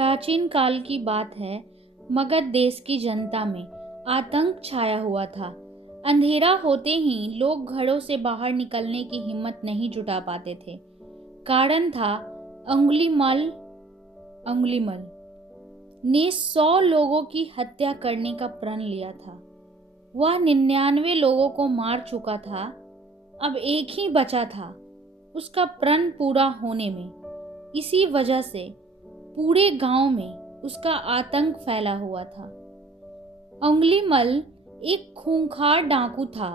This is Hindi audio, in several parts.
प्राचीन काल की बात है। मगध देश की जनता में आतंक छाया हुआ था। अंधेरा होते ही लोग घरों से बाहर निकलने की हिम्मत नहीं जुटा पाते थे। कारण था अंगुलीमाल अंगुलीमल ने 100 लोगों की हत्या करने का प्रण लिया था। वह 99 लोगों को मार चुका था। अब एक ही बचा था उसका प्रण पूरा होने में। इसी वजह से पूरे गांव में उसका आतंक फैला हुआ था। अंगुलीमल एक खूंखार डाकू था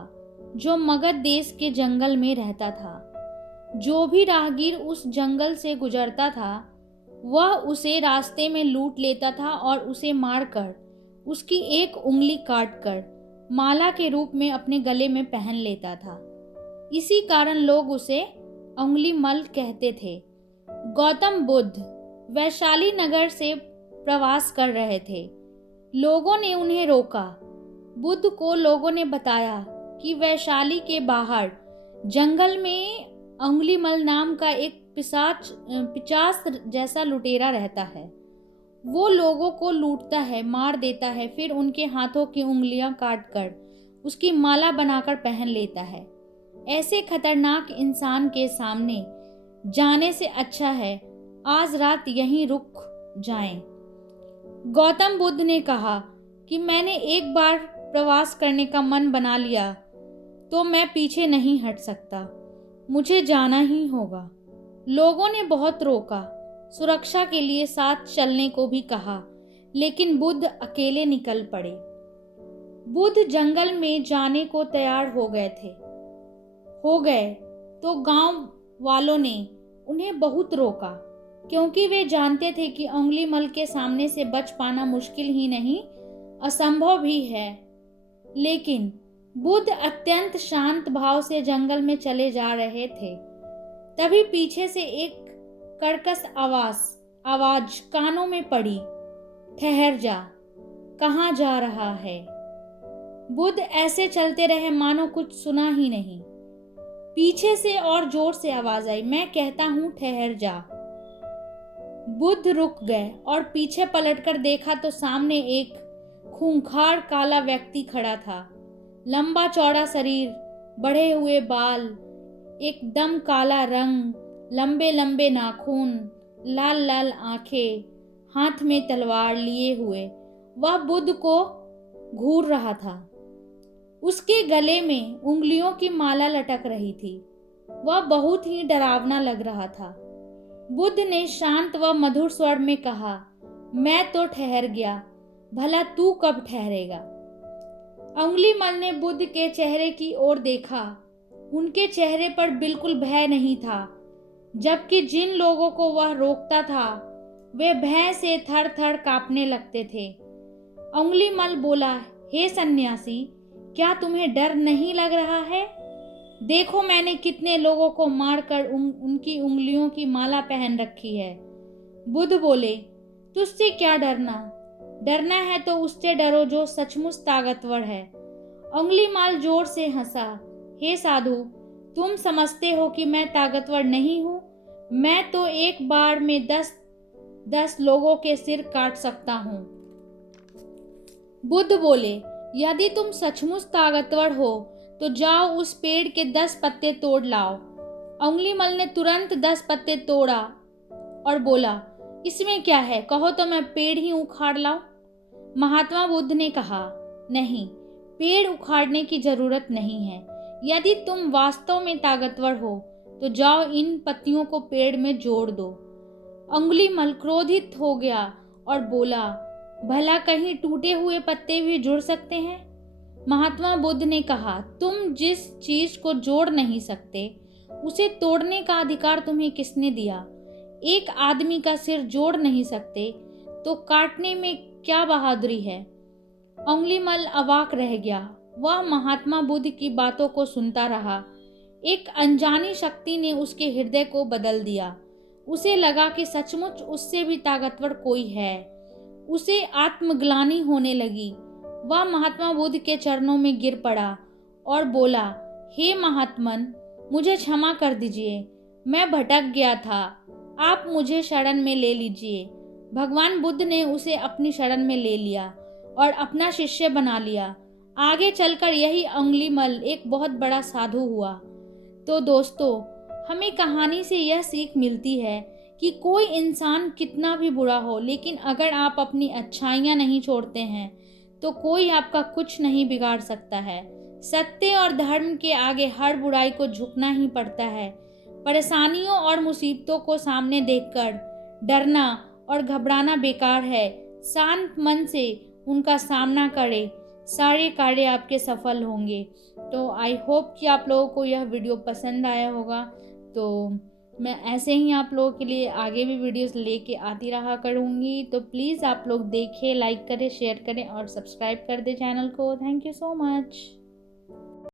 जो मगध देश के जंगल में रहता था। जो भी राहगीर उस जंगल से गुजरता था वह उसे रास्ते में लूट लेता था और उसे मारकर उसकी एक उंगली काटकर माला के रूप में अपने गले में पहन लेता था। इसी कारण लोग उसे अंगुलीमल कहते थे। गौतम बुद्ध वैशाली नगर से प्रवास कर रहे थे। लोगों ने उन्हें रोका। बुद्ध को लोगों ने बताया कि वैशाली के बाहर जंगल में अंगुलीमल नाम का एक पिशाच जैसा लुटेरा रहता है। वो लोगों को लूटता है, मार देता है, फिर उनके हाथों की उंगलियां काटकर उसकी माला बनाकर पहन लेता है। ऐसे खतरनाक इंसान के सामने जाने से अच्छा है आज रात यहीं रुक जाएं। गौतम बुद्ध ने कहा कि मैंने एक बार प्रवास करने का मन बना लिया तो मैं पीछे नहीं हट सकता, मुझे जाना ही होगा। लोगों ने बहुत रोका, सुरक्षा के लिए साथ चलने को भी कहा, लेकिन बुद्ध अकेले निकल पड़े। बुद्ध जंगल में जाने को तैयार हो गए तो गांव वालों ने उन्हें बहुत रोका, क्योंकि वे जानते थे कि अंगुलीमल के सामने से बच पाना मुश्किल ही नहीं असंभव भी है। लेकिन बुद्ध अत्यंत शांत भाव से जंगल में चले जा रहे थे। तभी पीछे से एक कर्कश आवाज कानों में पड़ी, ठहर जा, कहाँ जा रहा है। बुद्ध ऐसे चलते रहे मानो कुछ सुना ही नहीं। पीछे से और जोर से आवाज आई, मैं कहता हूं ठहर जा। बुद्ध रुक गए और पीछे पलटकर देखा तो सामने एक खूंखार काला व्यक्ति खड़ा था। लंबा चौड़ा शरीर, बढ़े हुए बाल, एकदम काला रंग, लंबे लंबे नाखून, लाल लाल आंखें, हाथ में तलवार लिए हुए वह बुद्ध को घूर रहा था। उसके गले में उंगलियों की माला लटक रही थी। वह बहुत ही डरावना लग रहा था। बुद्ध ने शांत व मधुर स्वर में कहा, मैं तो ठहर गया, भला तू कब ठहरेगा। अंगुलीमल ने बुद्ध के चेहरे की ओर देखा। उनके चेहरे पर बिल्कुल भय नहीं था, जबकि जिन लोगों को वह रोकता था वे भय से थर थर कांपने लगते थे। अंगुलीमल बोला, हे सन्यासी, क्या तुम्हें डर नहीं लग रहा है? देखो मैंने कितने लोगों को मारकर उनकी उंगलियों की माला पहन रखी है। बुद्ध बोले, तुझसे क्या डरना है तो उससे डरो जो सचमुच ताकतवर है। अंगुलीमाल जोर से हंसा, हे साधु, तुम समझते हो कि मैं ताकतवर नहीं हूं? मैं तो एक बार में 10 लोगों के सिर काट सकता हूं। बुद्ध बोले, यदि तुम सचमुच ताकतवर हो तो जाओ उस पेड़ के 10 पत्ते तोड़ लाओ। अंगुलीमल ने तुरंत 10 पत्ते तोड़ा और बोला, इसमें क्या है, कहो तो मैं पेड़ ही उखाड़ लाऊं। महात्मा बुद्ध ने कहा, नहीं, पेड़ उखाड़ने की जरूरत नहीं है। यदि तुम वास्तव में ताकतवर हो तो जाओ इन पत्तियों को पेड़ में जोड़ दो। अंगुलीमल क्रोधित हो गया और बोला, भला कहीं टूटे हुए पत्ते भी जुड़ सकते हैं? महात्मा बुद्ध ने कहा, तुम जिस चीज को जोड़ नहीं सकते उसे तोड़ने का अधिकार तुम्हें किसने दिया? एक आदमी का सिर जोड़ नहीं सकते तो काटने में क्या बहादुरी है? अंगुलीमल अवाक रह गया। वह महात्मा बुद्ध की बातों को सुनता रहा। एक अनजानी शक्ति ने उसके हृदय को बदल दिया। उसे लगा कि सचमुच उससे भी ताकतवर कोई है। उसे आत्मग्लानि होने लगी। वह महात्मा बुद्ध के चरणों में गिर पड़ा और बोला, हे महात्मन, मुझे क्षमा कर दीजिए, मैं भटक गया था, आप मुझे शरण में ले लीजिए। भगवान बुद्ध ने उसे अपनी शरण में ले लिया और अपना शिष्य बना लिया। आगे चलकर यही अंगुलीमल एक बहुत बड़ा साधु हुआ। तो दोस्तों, हमें कहानी से यह सीख मिलती है कि कोई इंसान कितना भी बुरा हो, लेकिन अगर आप अपनी अच्छाइयाँ नहीं छोड़ते हैं तो कोई आपका कुछ नहीं बिगाड़ सकता है। सत्य और धर्म के आगे हर बुराई को झुकना ही पड़ता है। परेशानियों और मुसीबतों को सामने देखकर डरना और घबराना बेकार है। शांत मन से उनका सामना करें, सारे कार्य आपके सफल होंगे। तो आई होप कि आप लोगों को यह वीडियो पसंद आया होगा। तो मैं ऐसे ही आप लोगों के लिए आगे भी वीडियोस लेके आती रहा करूँगी। तो प्लीज़ आप लोग देखें, लाइक करें, शेयर करें और सब्सक्राइब कर दें चैनल को। Thank you so much.